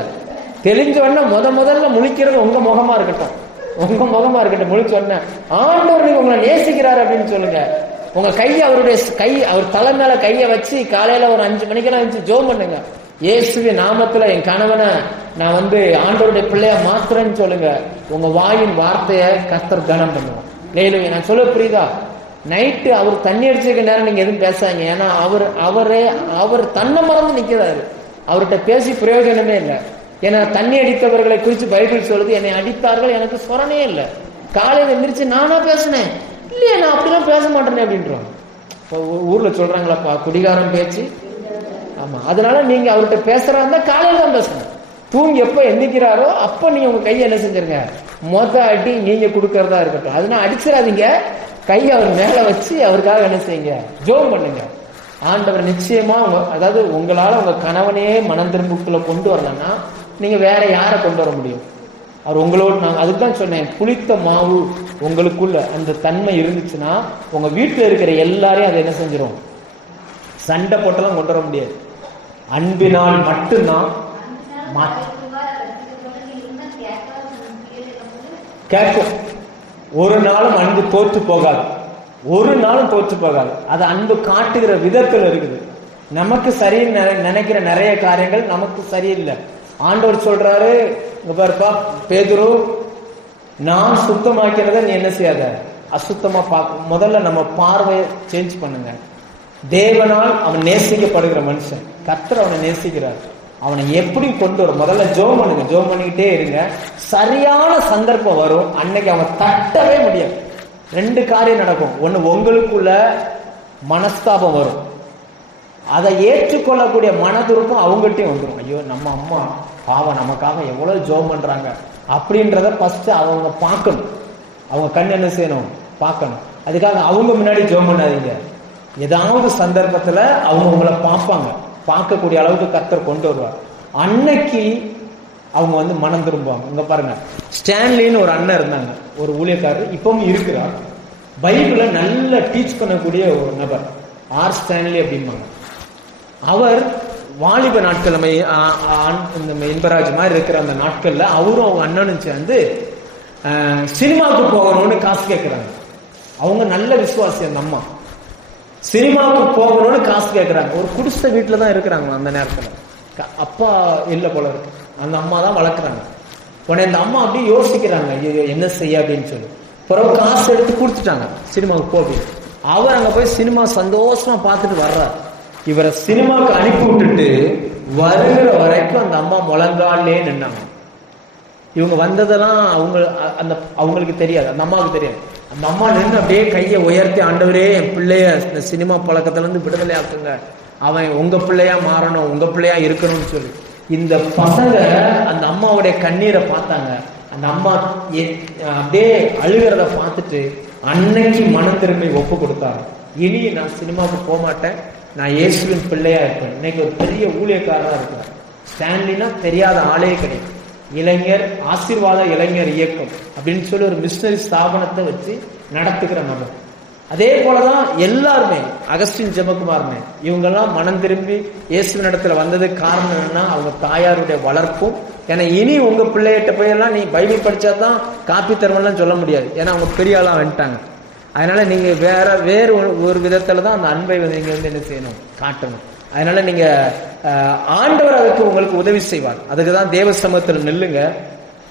தெளிஞ்ச உடனே முதல்ல முழிக்கிறது உங்க முகமா இருக்கட்டும். உங்க முகமா இருக்கட்டும். முழிச்ச உடனே ஆண்டவர் நீங்க உங்களை நேசிக்கிறாரு அப்படின்னு சொல்லுங்க. உங்க கையை அவருடைய அவர் தலை மேல கையை வச்சு காலையில ஒரு 5 மணிக்கெல்லாம் வச்சு ஜோம் பண்ணுங்க. இயேசுவின் நாமத்துல என் கணவனை நான் ஆண்டவருடைய பிள்ளைய மாத்துறேன்னு சொல்லுங்க. உங்க வாயின் வார்த்தைய கர்த்தர் கனம் பண்ணுவோம். லேலுயா, நான் சொல்ல புரியுதா? நைட்டு அவர் தண்ணி அடிச்சிருக்க நேரம் நீங்க எதுவும் பேசாங்க. ஏன்னா அவர் தன்னை மறந்து நிக்கிறாரு. அவர்கிட்ட பேசி பிரயோஜனமே இல்லை. ஏன்னா தண்ணி அடித்தவர்களை குறித்து பைபிள் சொல்லுது, என்னை அடித்தார்கள், எனக்கு சொரணே இல்லை. காலையில் எந்திரிச்சு நானா பேசினேன், இல்லையா நான் அப்படிலாம் பேச மாட்டேனே அப்படின்றோம். இப்போ ஊர்ல சொல்றாங்களாப்பா, குடிகாரம் பேச்சு. ஆமா, அதனால நீங்க அவர்கிட்ட பேசுறா இருந்தா காலையில தான் பேசணும். தூங்கி எப்ப எந்திக்கிறாரோ அப்ப நீங்க உங்க கையை என்ன செஞ்சிருங்க, அடி நீங்க கொடுக்கறதா இருக்கட்டும். அதனால அடிச்சிடாதீங்க. கையை அவர் மேல வச்சு அவருக்காக என்ன செய்யுங்க, ஜோம் பண்ணுங்க. ஆண்டவர் நிச்சயமா அதாவது உங்களால உங்க கணவனையே மனம் திரும்புக்குள்ள கொண்டு வரலன்னா நீங்க வேற யாரை கொண்டு வர முடியும்? அவர் உங்களோட, நான் அதுதான் சொன்னேன், புளித்த மாவு உங்களுக்குள்ள அந்த தன்மை இருந்துச்சுன்னா உங்க வீட்டுல இருக்கிற எல்லாரையும் அதை என்ன செஞ்சிடும், சண்டை போட்டெல்லாம் கொண்டு வர முடியாது. அன்பினால் மட்டும்தான் கேட்கும். ஒரு நாளும் அன்பு தோற்று போகாது. ஒரு நாளும் தோற்று போகாது. அது அன்பு காட்டுகிற விதத்தில் இருக்குது. நமக்கு சரின்னு நினைக்கிற நிறைய காரியங்கள் நமக்கு சரியில்லை. ஆண்டவர் சொல்றாரு, இங்க பாருப்பா பேதுரு, நான் சுத்தமாக்கிறத நீ என்ன செய்யாத அசுத்தமா பார்க்க. முதல்ல நம்ம பார்வையை சேஞ்ச் பண்ணுங்க. தேவனால் அவன் நேசிக்கப்படுகிற மனுஷன், கர்த்தர் அவனை நேசிக்கிறார். அவனை எப்படி கொண்டு வர முதல்ல ஜெபம் பண்ணுங்க. ஜெபம் பண்ணிக்கிட்டே இருங்க. சரியான சந்தர்ப்பம் வரும், அன்னைக்கு அவன் தட்டவே முடியாது. ரெண்டு காரியம் நடக்கும். ஒண்ணு, உங்களுக்குள்ள மனஸ்தாபம் வரும், அதை ஏற்றுக்கொள்ளக்கூடிய மனதுருப்பம் அவங்ககிட்டயும் வந்துடும். ஐயோ நம்ம அம்மா பாவம் நமக்காக எவ்வளவு ஜெபம் பண்றாங்க அப்படின்றத ஃபர்ஸ்ட் அவங்க பார்க்கணும். அவங்க கண் என்ன செய்யணும், பார்க்கணும். அதுக்காக அவங்க முன்னாடி ஜெபம் பண்ணாதீங்க. ஏதாவது சந்தர்ப்பத்துல அவங்க உங்களை பார்ப்பாங்க, பார்க்கக்கூடிய அளவுக்கு கர்த்தர் கொண்டு வருவார். அன்னைக்கு அவங்க வந்து மனம் திரும்புவாங்க. இங்க பாருங்க, ஸ்டான்லின்னு ஒரு அண்ணன் இருந்தாங்க, ஒரு ஊழியக்காரர், இப்பவும் இருக்கிறார். பைபிளை நல்லா டீச் பண்ணக்கூடிய ஒரு நபர், ஆர் ஸ்டான்லி அப்படிம்பாங்க. அவர் வாலிப நாட்கள் நம்ம இன்பராஜ் மாதிரி இருக்கிற அந்த நாட்கள்ல அவரும் அவங்க அண்ணனும் சேர்ந்து சினிமாவுக்கு போகணும்னு காசு கேட்கிறாங்க. அவங்க நல்ல விசுவாசி. அந்த அம்மா சினிமாவுக்கு போகணும்னு காசு கேட்கிறாங்க. ஒரு குடிசை வீட்டுல தான் இருக்கிறாங்க அந்த நேரத்துல. அப்பா இல்ல போல இருக்கு, அந்த அம்மா தான் வளர்க்குறாங்க. உடனே இந்த அம்மா அப்படியே யோசிக்கிறாங்க, ஐயோ என்ன செய்ய அப்படின்னு சொல்லி. பிறகு காசு எடுத்து கொடுத்துட்டாங்க, சினிமாவுக்கு போக. அவர் அங்க போய் சினிமா சந்தோஷமா பார்த்துட்டு வர்றார். இவரை சினிமாவுக்கு அனுப்பி விட்டுட்டு வருகிற வரைக்கும் அந்த அம்மா முழங்காலே நின்னாங்க. இவங்க வந்ததெல்லாம் அவங்களுக்கு தெரியாது, அந்த அம்மாவுக்கு தெரியாது. அந்த அம்மா நின்று அப்படியே கையை உயர்த்தி, ஆண்டவரே என் பிள்ளைய இந்த சினிமா பழக்கத்துல இருந்து விடுதலை ஆக்குங்க, அவன் உங்க பிள்ளையா மாறணும், உங்க பிள்ளையா இருக்கணும்னு சொல்லி. இந்த பசங்க அந்த அம்மாவுடைய கண்ணீரை பார்த்தாங்க. அந்த அம்மா அப்படியே அழுகிறத பார்த்துட்டு அன்னைக்கு மனம் திரும்பி ஒப்பு கொடுத்தாங்க. இனி நான் சினிமாவுக்கு போக மாட்டேன், நான் இயேசுவின் பிள்ளையா இருப்பேன். இன்னைக்கு ஒரு பெரிய ஊழியக்காரனா இருக்கிறேன். ஸ்டான்லினா தெரியாத ஆளே கிடையாது. இளைஞர் ஆசீர்வாத இளைஞர் இயக்கம் அப்படின்னு சொல்லி ஒரு மிஷனரி ஸ்தாபனத்தை வச்சு நடத்துகிற நபர். அதே போலதான் எல்லாருமே, அகஸ்டின் ஜெபகுமார்மே, இவங்கெல்லாம் மனம் திரும்பி இயேசுவின் இடத்துல வந்ததுக்கு காரணம் என்னன்னா அவங்க தாயாருடைய வளர்ப்பும். ஏன்னா இனி உங்க பிள்ளைகிட்ட போயெல்லாம் நீ பைபிள் படிச்சா தான் காப்பி தருவெல்லாம் சொல்ல முடியாது, ஏன்னா அவங்க பெரிய ஆளா வந்துட்டாங்க. அதனால நீங்க வேறு ஒரு விதத்துல தான் அந்த அன்பை நீங்க வந்து என்ன செய்யணும், காட்டணும். அதனால நீங்க ஆண்டவர் அதுக்கு உங்களுக்கு உதவி செய்வார். அதுக்கு தான் தேவ சமூகத்தில் நில்லுங்க,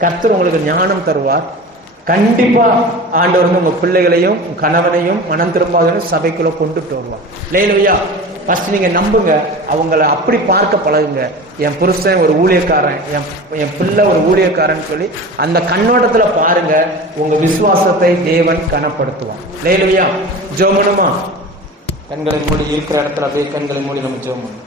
கர்த்தர் உங்களுக்கு ஞானம் தருவார். கண்டிப்பா ஆண்டவர் வந்து உங்க பிள்ளைகளையும் கணவனையும் மனம் திரும்பாத சபைக்குள்ள கொண்டுட்டு வருவார். லேலுயா, ஃபர்ஸ்ட் நீங்க நம்புங்க, அவங்கள அப்படி பார்க்க பழகுங்க. என் புருஷன் ஒரு ஊழியக்காரன், என் பிள்ளை ஒரு ஊழியக்காரன் சொல்லி அந்த கண்ணோட்டத்துல பாருங்க. உங்க விசுவாசத்தை தேவன் கனப்படுத்துவான். லேலுயா, ஜெபம் பண்ணுமா? கண்களை மூடி இருக்கிற இடத்துல அப்படியே கண்களை மூடி நம்ம ஜெபம் பண்ணுவோம்.